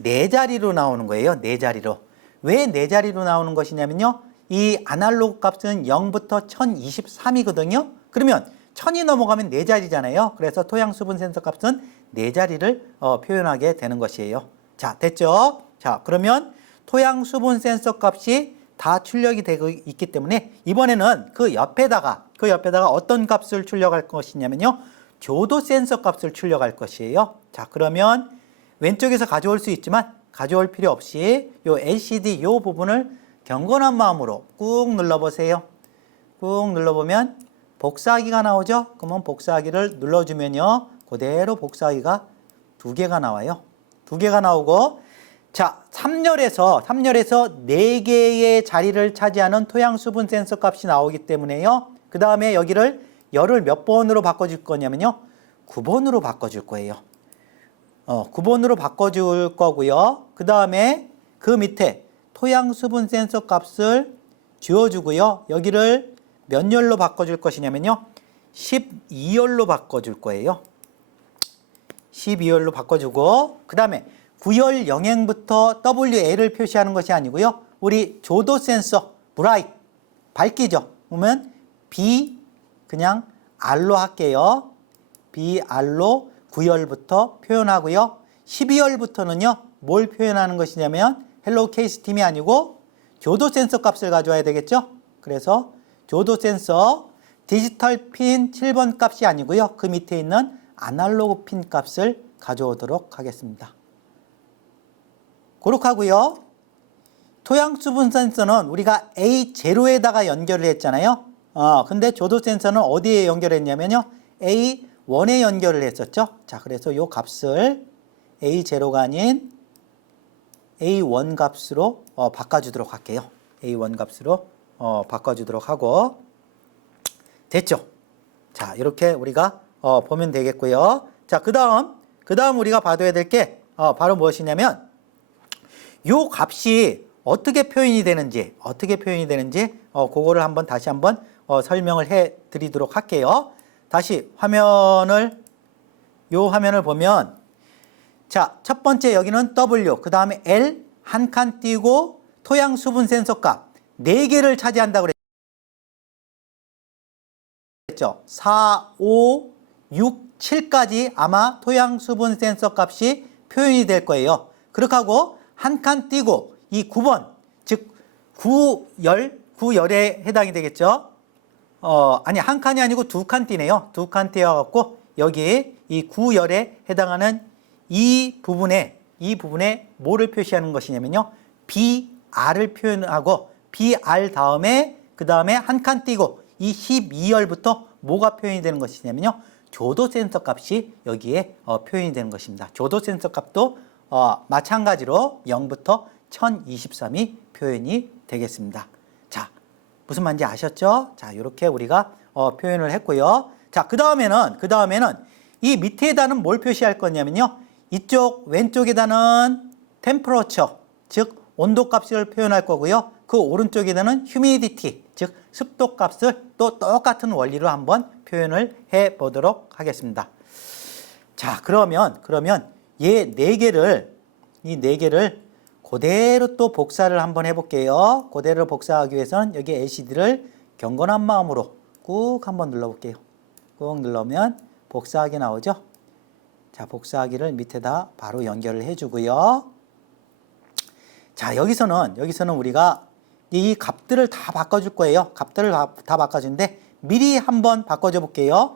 4자리로 나오는 거예요. 4자리로. 왜 4자리로 나오는 것이냐면요. 이 아날로그 값은 0부터 1023이거든요. 그러면 1000이 넘어가면 4자리잖아요. 그래서 토양 수분 센서 값은 4자리를 표현하게 되는 것이에요. 자, 됐죠? 자, 그러면 토양 수분 센서 값이 다 출력이 되고 있기 때문에 이번에는 그 옆에다가 어떤 값을 출력할 것이냐면요. 조도 센서 값을 출력할 것이에요. 자, 그러면 왼쪽에서 가져올 수 있지만 가져올 필요 없이 요 LCD 요 부분을 경건한 마음으로 꾹 눌러보세요. 꾹 눌러보면 복사하기가 나오죠. 그러면 복사하기를 눌러주면요. 그대로 복사하기가 2개가 나와요. 2개가 나오고 자, 3열에서 4개의 자리를 차지하는 토양 수분 센서 값이 나오기 때문에요. 그 다음에 여기를 열을 몇 번으로 바꿔줄 거냐면요. 9번으로 바꿔줄 거예요. 9번으로 바꿔줄 거고요. 그 다음에 그 밑에 토양 수분 센서 값을 지워주고요. 여기를 몇 열로 바꿔줄 것이냐면요. 12열로 바꿔줄 거예요. 12열로 바꿔주고 그 다음에 9열 영행부터 WL을 표시하는 것이 아니고요. 우리 조도 센서 브라이트 밝기죠. 그러면 B 그냥 R로 할게요. BR로 9열부터 표현하고요. 12열부터는요. 뭘 표현하는 것이냐면 헬로우 케이스 팀이 아니고 조도 센서 값을 가져와야 되겠죠. 그래서 조도 센서 디지털 핀 7번 값이 아니고요. 그 밑에 있는 아날로그 핀 값을 가져오도록 하겠습니다. 그렇게 하고요. 토양 수분 센서는 우리가 A0에다가 연결을 했잖아요. 근데 조도 센서는 어디에 연결했냐면요. A1에 연결을 했었죠. 자, 그래서 요 값을 A0가 아닌 A1 값으로 바꿔주도록 할게요. A1 값으로 바꿔주도록 하고 됐죠? 자, 이렇게 우리가 보면 되겠고요. 자, 그 다음 우리가 봐둬야 될 게 바로 무엇이냐면 요 값이 어떻게 표현이 되는지 그거를 다시 한번 설명을 해 드리도록 할게요. 다시 요 화면을 보면 자, 첫 번째 여기는 W, 그 다음에 L 한 칸 띄고 토양 수분 센서 값 4개를 차지한다고 그랬죠. 4, 5, 6, 7까지 아마 토양 수분 센서 값이 표현이 될 거예요. 그렇게 하고 한 칸 띄고 이 9번, 즉 9열에 해당이 되겠죠. 아니 한 칸이 아니고 2칸 띄네요. 2칸 띄어갖고 여기 이 9열에 해당하는 이 부분에 뭐를 표시하는 것이냐면요. BR을 표현하고 BR 다음에 그 다음에 한 칸 띄고 이 12열부터 뭐가 표현이 되는 것이냐면요. 조도 센서 값이 여기에 표현이 되는 것입니다. 조도 센서 값도 마찬가지로 0부터 1023이 표현이 되겠습니다. 자, 무슨 말인지 아셨죠? 자, 이렇게 우리가 표현을 했고요. 자, 그 다음에는 이 밑에다는 뭘 표시할 거냐면요. 이쪽 왼쪽에다는 템퍼러처, 즉 온도 값을 표현할 거고요. 그 오른쪽에다는 휴미디티, 즉 습도 값을 또 똑같은 원리로 한번 표현을 해 보도록 하겠습니다. 자, 그러면 이 네 개를 그대로 또 복사를 한번 해볼게요. 그대로 복사하기 위해서는 여기 LCD를 경건한 마음으로 꾹 한번 눌러볼게요. 꾹 눌러면 복사하기 나오죠. 자, 복사하기를 밑에다 바로 연결을 해주고요. 자, 여기서는 우리가 이 값들을 다 바꿔줄 거예요. 값들을 다 바꿔주는데 미리 한번 바꿔줘 볼게요.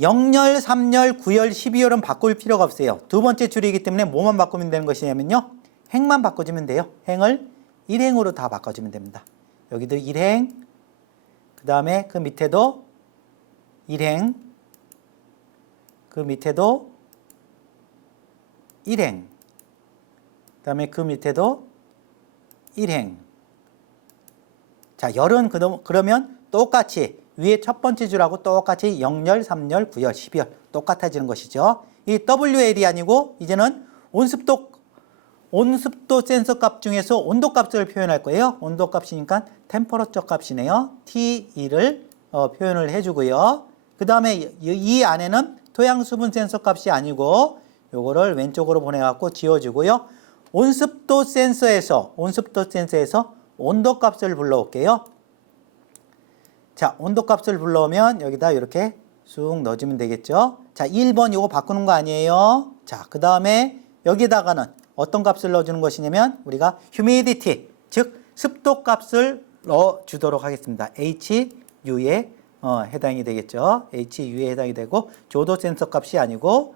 0열, 3열, 9열, 12열은 바꿀 필요가 없어요. 두 번째 줄이기 때문에 뭐만 바꾸면 되는 것이냐면요. 행만 바꿔주면 돼요. 행을 1행으로 다 바꿔주면 됩니다. 여기도 1행, 그 다음에 그 밑에도 1행, 그 밑에도 1행, 그 다음에 그 밑에도 1행. 자, 열은 그러면 똑같이 위에 첫 번째 줄하고 똑같이 0열, 3열, 9열, 12열 똑같아지는 것이죠. 이 WL이 아니고 이제는 온습도 센서 값 중에서 온도 값을 표현할 거예요. 온도 값이니까 템퍼러처 값이네요. T2를 표현을 해주고요. 그 다음에 이 안에는 토양 수분 센서 값이 아니고 요거를 왼쪽으로 보내갖고 지워주고요. 온습도 센서에서 온도 값을 불러올게요. 자, 온도 값을 불러오면 여기다 이렇게 쑥 넣어주면 되겠죠. 자, 1번 요거 바꾸는 거 아니에요. 자, 그 다음에 여기다가는 어떤 값을 넣어주는 것이냐면 우리가 humidity, 즉 습도 값을 넣어주도록 하겠습니다. HU에 해당이 되겠죠. HU에 해당이 되고 조도 센서 값이 아니고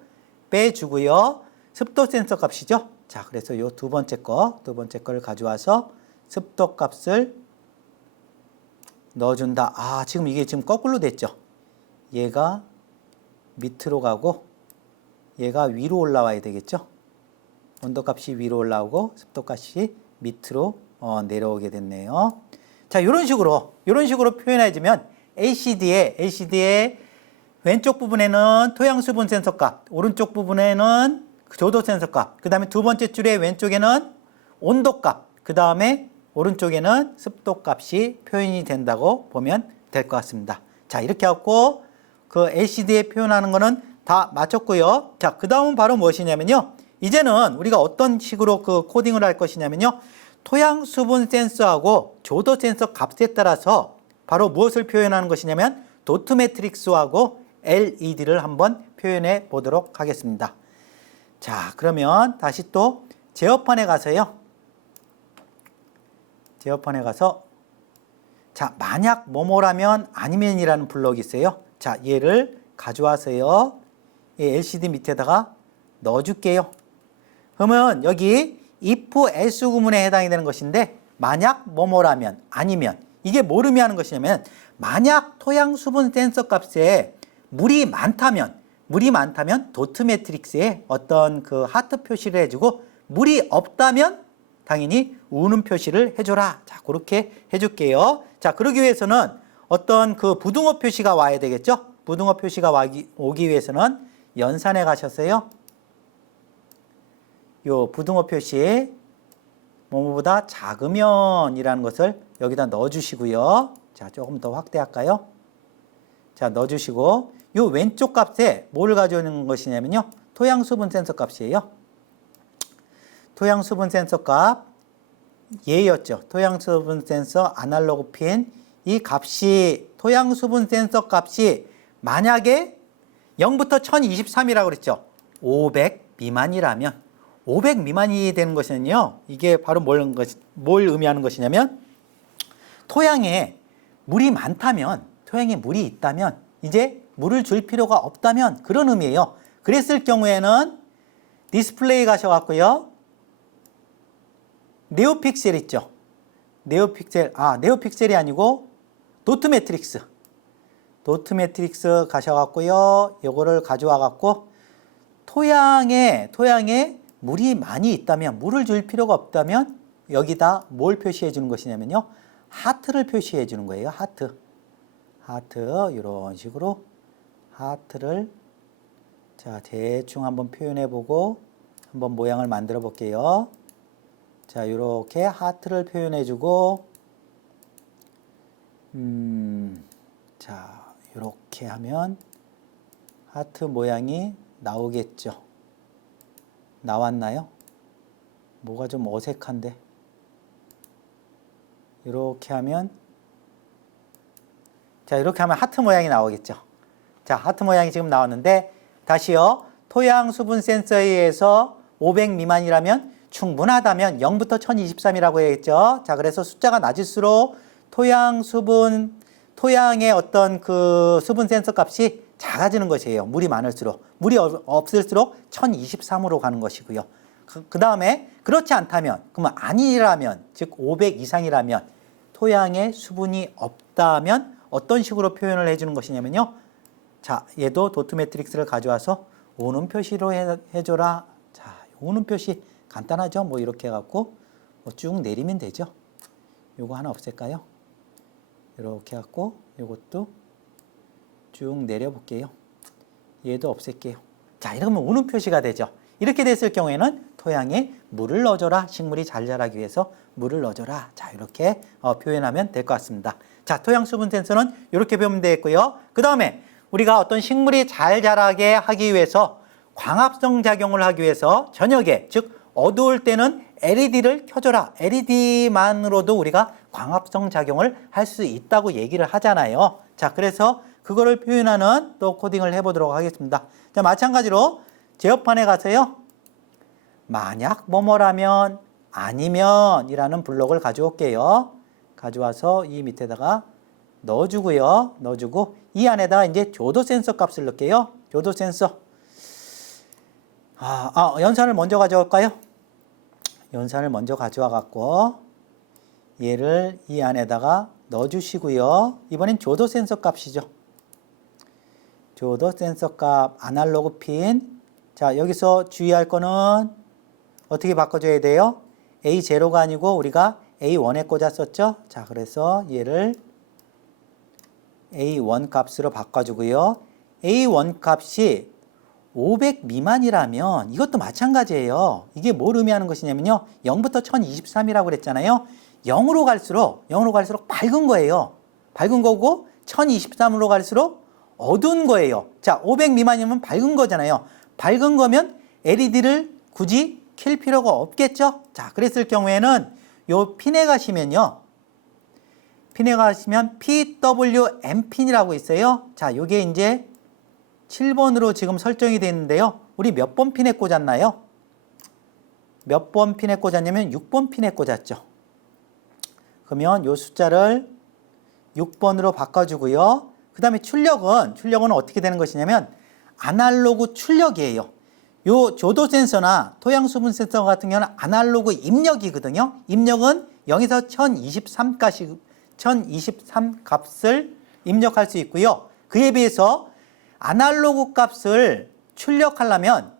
빼주고요. 습도 센서 값이죠. 자, 그래서 요 두 번째 거를 가져와서 습도 값을 넣어준다. 아, 지금 이게 거꾸로 됐죠. 얘가 밑으로 가고 얘가 위로 올라와야 되겠죠. 온도값이 위로 올라오고 습도값이 밑으로 내려오게 됐네요. 자, 이런 식으로 표현해주면 LCD의 왼쪽 부분에는 토양 수분 센서 값, 오른쪽 부분에는 조도 센서 값, 그 다음에 두 번째 줄의 왼쪽에는 온도 값, 그 다음에 오른쪽에는 습도 값이 표현이 된다고 보면 될 것 같습니다. 자, 이렇게 하고 그 LCD에 표현하는 거는 다 마쳤고요. 자, 그 다음은 바로 무엇이냐면요. 이제는 우리가 어떤 식으로 그 코딩을 할 것이냐면요. 토양 수분 센서하고 조도 센서 값에 따라서 바로 무엇을 표현하는 것이냐면 도트 매트릭스하고 LED를 한번 표현해 보도록 하겠습니다. 자, 그러면 다시 또 제어판에 가서요. 제어판에 가서 자, 만약 뭐뭐라면 아니면이라는 블록이 있어요. 자, 얘를 가져와서요. 이 LCD 밑에다가 넣어줄게요. 그러면 여기 if else 구문에 해당이 되는 것인데 만약 뭐뭐라면 아니면 이게 뭘 의미하는 것이냐면 만약 토양 수분 센서 값에 물이 많다면 도트 매트릭스에 어떤 그 하트 표시를 해주고 물이 없다면 당연히 우는 표시를 해줘라. 자, 그렇게 해줄게요. 자, 그러기 위해서는 어떤 그 부등호 표시가 와야 되겠죠? 부등호 표시가 오기 위해서는 연산에 가셨어요. 요 부등호 표시 뭐뭐보다 작으면 이라는 것을 여기다 넣어주시고요. 자, 조금 더 확대할까요? 자, 넣어주시고 요 왼쪽 값에 뭘 가져오는 것이냐면요. 토양 수분 센서 값이에요. 토양 수분 센서 값 얘였죠. 토양 수분 센서 아날로그 핀 이 값이 토양 수분 센서 값이 만약에 0부터 1023이라고 그랬죠. 500 미만이라면 500 미만이 되는 것은요. 이게 바로 뭘 의미하는 것이냐면 토양에 물이 많다면 토양에 물이 있다면 이제 물을 줄 필요가 없다면 그런 의미예요. 그랬을 경우에는 디스플레이 가셔갖고요. 네오픽셀 있죠. 네오픽셀이 아니고 도트 매트릭스 가셔갖고요. 요거를 가져와갖고 토양에 물이 많이 있다면 물을 줄 필요가 없다면 여기다 뭘 표시해 주는 것이냐면요. 하트를 표시해 주는 거예요. 하트 이런 식으로 하트를 자 대충 한번 표현해 보고 한번 모양을 만들어 볼게요. 자, 이렇게 하트를 표현해 주고 자, 이렇게 하면 하트 모양이 나오겠죠. 나왔나요? 뭐가 좀 어색한데. 이렇게 하면 자, 이렇게 하면 하트 모양이 나오겠죠. 자, 하트 모양이 지금 나왔는데 다시요. 토양 수분 센서에 의해서 500 미만이라면 충분하다면 0부터 1023이라고 해야겠죠. 자, 그래서 숫자가 낮을수록 토양의 어떤 그 수분 센서 값이 작아지는 것이에요. 물이 많을수록. 물이 없을수록 1023으로 가는 것이고요. 그 다음에 그렇지 않다면, 그러면 아니라면, 즉 500 이상이라면 토양에 수분이 없다면 어떤 식으로 표현을 해주는 것이냐면요. 자, 얘도 도트 매트릭스를 가져와서 우는 표시로 해줘라. 자, 우는 표시 간단하죠? 뭐 이렇게 해갖고 쭉 내리면 되죠. 요거 하나 없앨까요? 이렇게 해갖고 요것도 쭉 내려볼게요. 얘도 없앨게요. 자, 이러면 우는 표시가 되죠. 이렇게 됐을 경우에는 토양에 물을 넣어줘라. 식물이 잘 자라기 위해서 물을 넣어줘라. 자, 이렇게 표현하면 될 것 같습니다. 자, 토양 수분 센서는 이렇게 배우면 되겠고요. 그 다음에 우리가 어떤 식물이 잘 자라게 하기 위해서 광합성 작용을 하기 위해서 저녁에, 즉 어두울 때는 LED를 켜줘라. LED만으로도 우리가 광합성 작용을 할 수 있다고 얘기를 하잖아요. 자, 그래서 그거를 표현하는 또 코딩을 해보도록 하겠습니다. 자, 마찬가지로 제어판에 가서요. 만약 뭐뭐라면 아니면 이라는 블록을 가져올게요. 가져와서 이 밑에다가 넣어주고요. 넣어주고 이 안에다가 이제 조도 센서 값을 넣을게요. 조도 센서. 연산을 먼저 가져올까요? 연산을 먼저 가져와 갖고 얘를 이 안에다가 넣어주시고요. 이번엔 조도 센서 값이죠. 조도 센서 값 아날로그 핀. 자, 여기서 주의할 거는 어떻게 바꿔줘야 돼요? A0가 아니고 우리가 A1에 꽂았었죠? 자, 그래서 얘를 A1 값으로 바꿔주고요. A1 값이 500 미만이라면 이것도 마찬가지예요. 이게 뭘 의미하는 것이냐면요. 0부터 1023이라고 그랬잖아요. 0으로 갈수록 밝은 거예요. 밝은 거고 1023으로 갈수록 어두운 거예요. 자, 500 미만이면 밝은 거잖아요. 밝은 거면 LED를 굳이 켤 필요가 없겠죠? 자, 그랬을 경우에는 요 핀에 가시면요. 핀에 가시면 PWM 핀이라고 있어요. 자, 요게 이제 7번으로 지금 설정이 되어 있는데요. 우리 몇 번 핀에 꽂았나요? 몇 번 핀에 꽂았냐면 6번 핀에 꽂았죠. 그러면 요 숫자를 6번으로 바꿔주고요. 그 다음에 출력은 어떻게 되는 것이냐면 아날로그 출력이에요. 요 조도 센서나 토양 수분 센서 같은 경우는 아날로그 입력이거든요. 입력은 0에서 1023 값을 입력할 수 있고요. 그에 비해서 아날로그 값을 출력하려면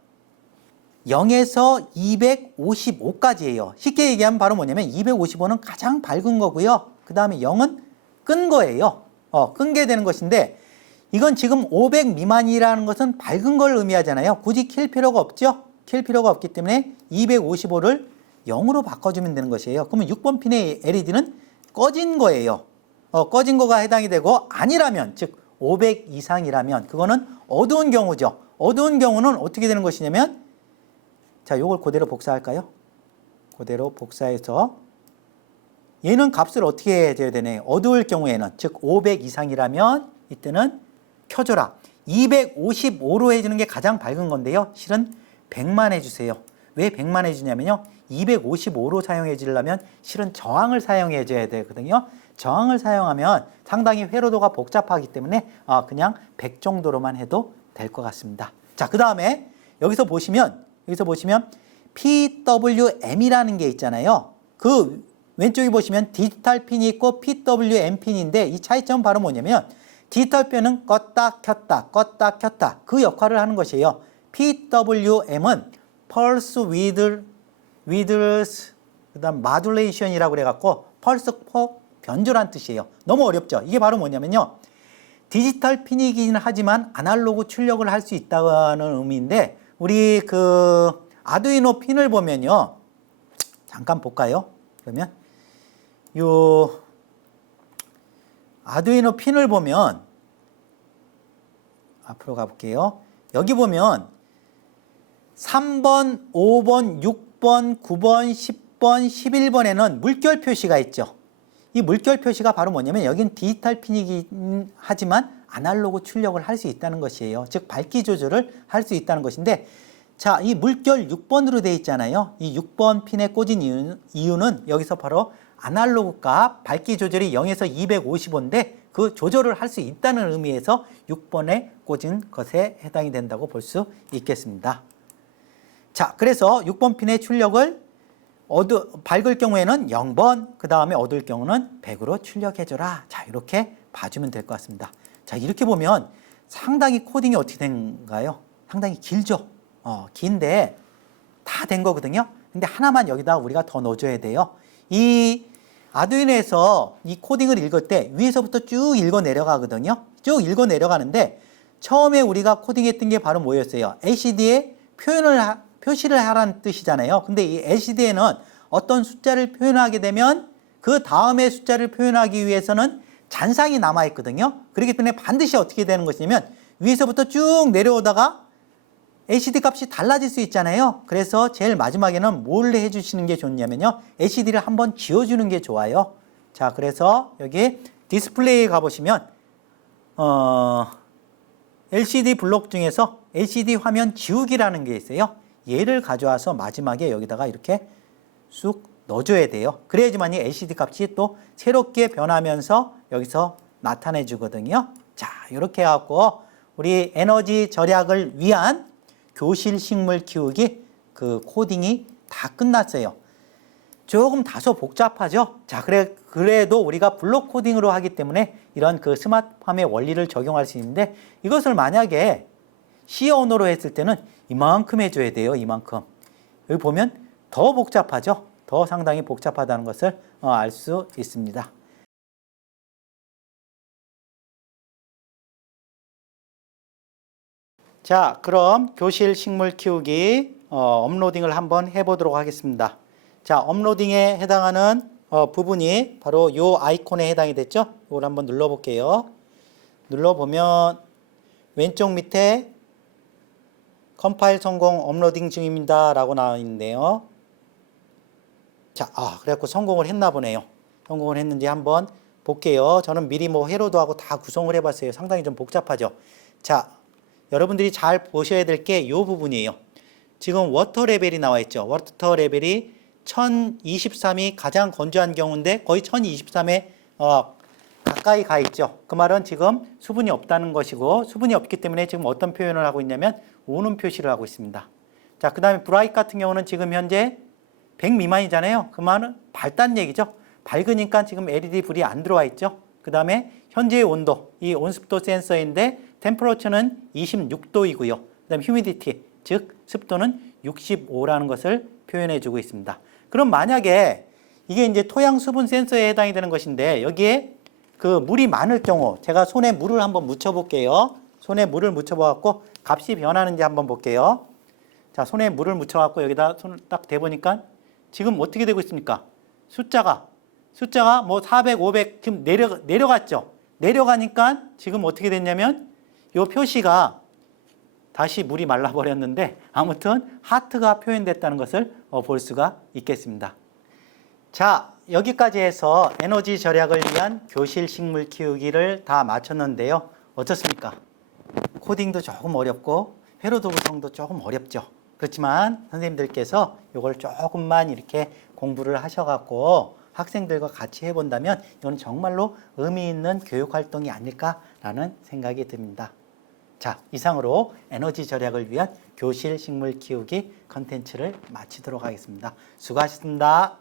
0에서 255까지예요. 쉽게 얘기하면 바로 뭐냐면 255는 가장 밝은 거고요. 그 다음에 0은 끈 거예요. 끈 게 되는 것인데 이건 지금 500 미만이라는 것은 밝은 걸 의미하잖아요. 굳이 켤 필요가 없죠. 켤 필요가 없기 때문에 255를 0으로 바꿔주면 되는 것이에요. 그러면 6번 핀의 LED는 꺼진 거예요. 꺼진 거가 해당이 되고 아니라면 즉 500 이상이라면 그거는 어두운 경우죠. 어두운 경우는 어떻게 되는 것이냐면 자, 요걸 그대로 복사할까요? 그대로 복사해서 얘는 값을 어떻게 해줘야 되네. 어두울 경우에는 즉 500 이상이라면 이때는 켜줘라. 255로 해주는 게 가장 밝은 건데요. 실은 100만 해주세요. 왜 100만 해주냐면요. 255로 사용해 주려면 실은 저항을 사용해 줘야 되거든요. 저항을 사용하면 상당히 회로도가 복잡하기 때문에 그냥 100 정도로만 해도 될 것 같습니다. 자, 그 다음에 여기서 보시면 PWM이라는 게 있잖아요. 그 왼쪽에 보시면 디지털 핀이 있고 PWM 핀인데 이 차이점은 바로 뭐냐면 디지털 핀은 껐다 켰다 그 역할을 하는 것이에요. PWM은 Pulse Width 그다음 Modulation이라고 그래갖고 펄스 폭 변조란 뜻이에요. 너무 어렵죠? 이게 바로 뭐냐면요. 디지털 핀이긴 하지만 아날로그 출력을 할 수 있다는 의미인데 우리 그 아두이노 핀을 보면요. 잠깐 볼까요? 그러면 요 아두이노 핀을 보면 앞으로 가볼게요. 여기 보면 3번, 5번, 6번, 9번, 10번, 11번에는 물결 표시가 있죠. 이 물결 표시가 바로 뭐냐면 여긴 디지털 핀이긴 하지만 아날로그 출력을 할 수 있다는 것이에요. 즉 밝기 조절을 할 수 있다는 것인데 자, 이 물결 6번으로 되어 있잖아요. 이 6번 핀에 꽂은 이유는 여기서 바로 아날로그 값 밝기 조절이 0에서 255인데 그 조절을 할 수 있다는 의미에서 6번에 꽂은 것에 해당이 된다고 볼 수 있겠습니다. 자, 그래서 6번 핀의 출력을 밝을 경우에는 0번, 그 다음에 어두울 경우는 100으로 출력해줘라. 자, 이렇게 봐주면 될 것 같습니다. 자, 이렇게 보면 상당히 코딩이 어떻게 된가요? 상당히 길죠? 긴데 다 된 거거든요. 근데 하나만 여기다 우리가 더 넣어줘야 돼요. 이 아두이노에서 이 코딩을 읽을 때 위에서부터 쭉 읽어 내려가거든요. 쭉 읽어 내려가는데 처음에 우리가 코딩했던 게 바로 뭐였어요? LCD에 표시를 하라는 뜻이잖아요. 근데 이 LCD에는 어떤 숫자를 표현하게 되면 그 다음에 숫자를 표현하기 위해서는 잔상이 남아있거든요. 그렇기 때문에 반드시 어떻게 되는 것이냐면 위에서부터 쭉 내려오다가 LCD 값이 달라질 수 있잖아요. 그래서 제일 마지막에는 뭘 해주시는 게 좋냐면요. LCD를 한번 지워주는 게 좋아요. 자, 그래서 여기 디스플레이에 가보시면 LCD 블록 중에서 LCD 화면 지우기라는 게 있어요. 얘를 가져와서 마지막에 여기다가 이렇게 쑥 넣어줘야 돼요. 그래야지만이 LCD 값이 또 새롭게 변하면서 여기서 나타내 주거든요. 자, 이렇게 해갖고 우리 에너지 절약을 위한 교실 식물 키우기 그 코딩이 다 끝났어요. 조금 다소 복잡하죠? 자, 그래도 우리가 블록 코딩으로 하기 때문에 이런 그 스마트팜의 원리를 적용할 수 있는데 이것을 만약에 C 언어로 했을 때는 이만큼 해줘야 돼요. 이만큼. 여기 보면 더 복잡하죠. 더 상당히 복잡하다는 것을 알 수 있습니다. 자, 그럼 교실 식물 키우기 업로딩을 한번 해보도록 하겠습니다. 자, 업로딩에 해당하는 부분이 바로 이 아이콘에 해당이 됐죠? 이걸 한번 눌러볼게요. 눌러보면 왼쪽 밑에 컴파일 성공 업로딩 중입니다 라고 나와 있는데요. 자, 그래갖고 성공을 했나 보네요. 성공을 했는지 한번 볼게요. 저는 미리 뭐 회로도 하고 다 구성을 해봤어요. 상당히 좀 복잡하죠. 자, 여러분들이 잘 보셔야 될 게 이 부분이에요. 지금 워터 레벨이 나와 있죠. 워터 레벨이 1023이 가장 건조한 경우인데 거의 1023에 가까이 가 있죠. 그 말은 지금 수분이 없다는 것이고, 수분이 없기 때문에 지금 어떤 표현을 하고 있냐면 우는 표시를 하고 있습니다. 자, 그 다음에 브라이트 같은 경우는 지금 현재 100 미만이잖아요. 그 말은 밝다는 얘기죠. 밝으니까 지금 LED 불이 안 들어와 있죠. 그 다음에 현재의 온도, 이 온습도 센서인데 템퍼러처는 26도이고요. 그 다음에 휴미디티, 즉 습도는 65라는 것을 표현해 주고 있습니다. 그럼 만약에 이게 이제 토양 수분 센서에 해당이 되는 것인데, 여기에 그 물이 많을 경우, 제가 손에 물을 한번 묻혀 볼게요. 손에 물을 묻혀 봐갖고 값이 변하는지 한번 볼게요. 자, 손에 물을 묻혀 갖고 여기다 손을 딱 대보니까 지금 어떻게 되고 있습니까? 숫자가 뭐 400, 500 지금 내려갔죠. 내려가니까 지금 어떻게 됐냐면 이 표시가 다시 물이 말라버렸는데, 아무튼 하트가 표현됐다는 것을 볼 수가 있겠습니다. 자, 여기까지 해서 에너지 절약을 위한 교실 식물 키우기를 다 마쳤는데요. 어떻습니까? 코딩도 조금 어렵고 회로도 구성도 조금 어렵죠. 그렇지만 선생님들께서 이걸 조금만 이렇게 공부를 하셔갖고 학생들과 같이 해본다면 이건 정말로 의미 있는 교육 활동이 아닐까라는 생각이 듭니다. 자, 이상으로 에너지 절약을 위한 교실 식물 키우기 컨텐츠를 마치도록 하겠습니다. 수고하셨습니다.